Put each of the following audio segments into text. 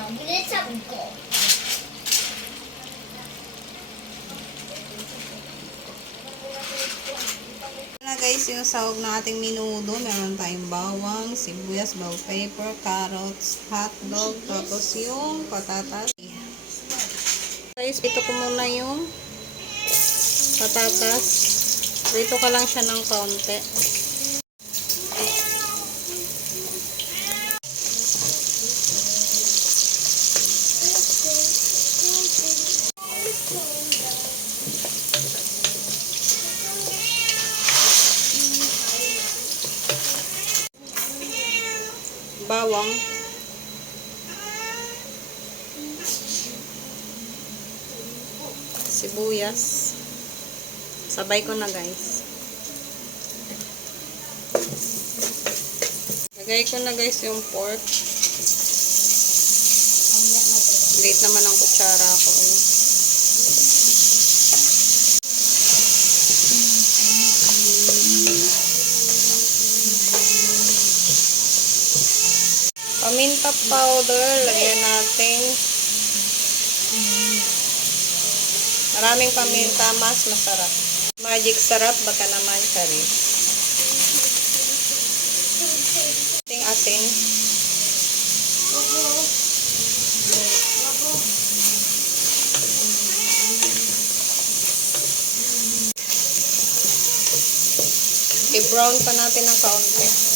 여기를 잡고 na guys, yung sahog na ating minudo. Meron tayong bawang, sibuyas, bell pepper, carrots, hotdog, tapos yung patatas. Guys, ito ko muna yung patatas. Dito ka lang siya ng kaunti. Bawang. Sibuyas. Sabay ko na guys. Lagay ko na guys yung pork. Late naman ang kutsara ko. Eh. Paminta powder, lagyan natin. Maraming paminta, mas masarap. Magic sarap, baka naman kari. Ating asin. I-brown pa natin ng kaunti.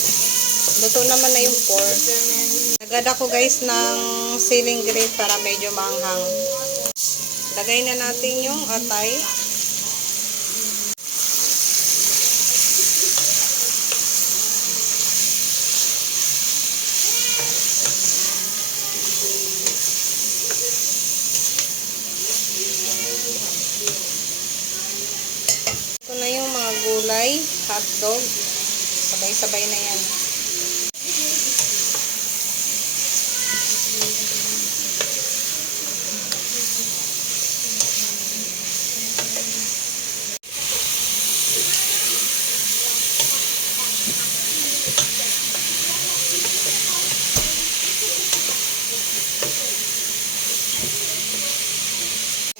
Luto naman na yung pork. Nagad ako guys ng ceiling grate para medyo maanghang. Lagay na natin yung atay. Ito na yung mga gulay, hotdog. Sabay-sabay na yan.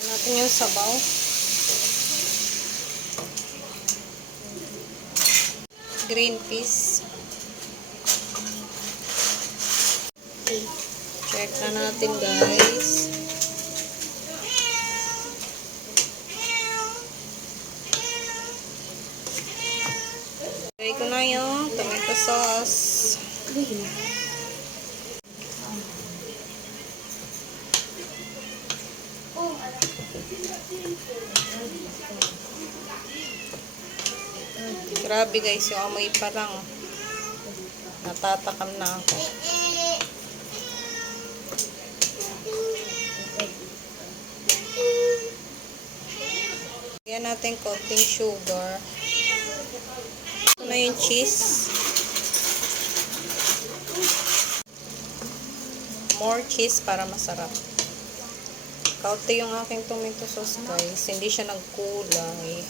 Lagyan natin yung sabaw. Green peas. Check na natin guys. Lagay ko na yung tomato sauce. Grabe guys, yung amoy pa lang. Natatakam na ako. Lagyan natin konting sugar. Ito na yung cheese. More cheese para masarap. Kaunti yung aking tomato sauce guys. Hindi siya nagkulay. Eh.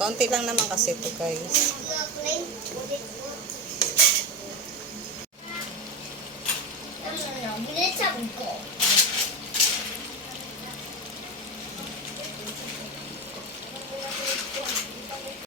Kaunti lang naman kasi ito guys. Bullet sabi ko.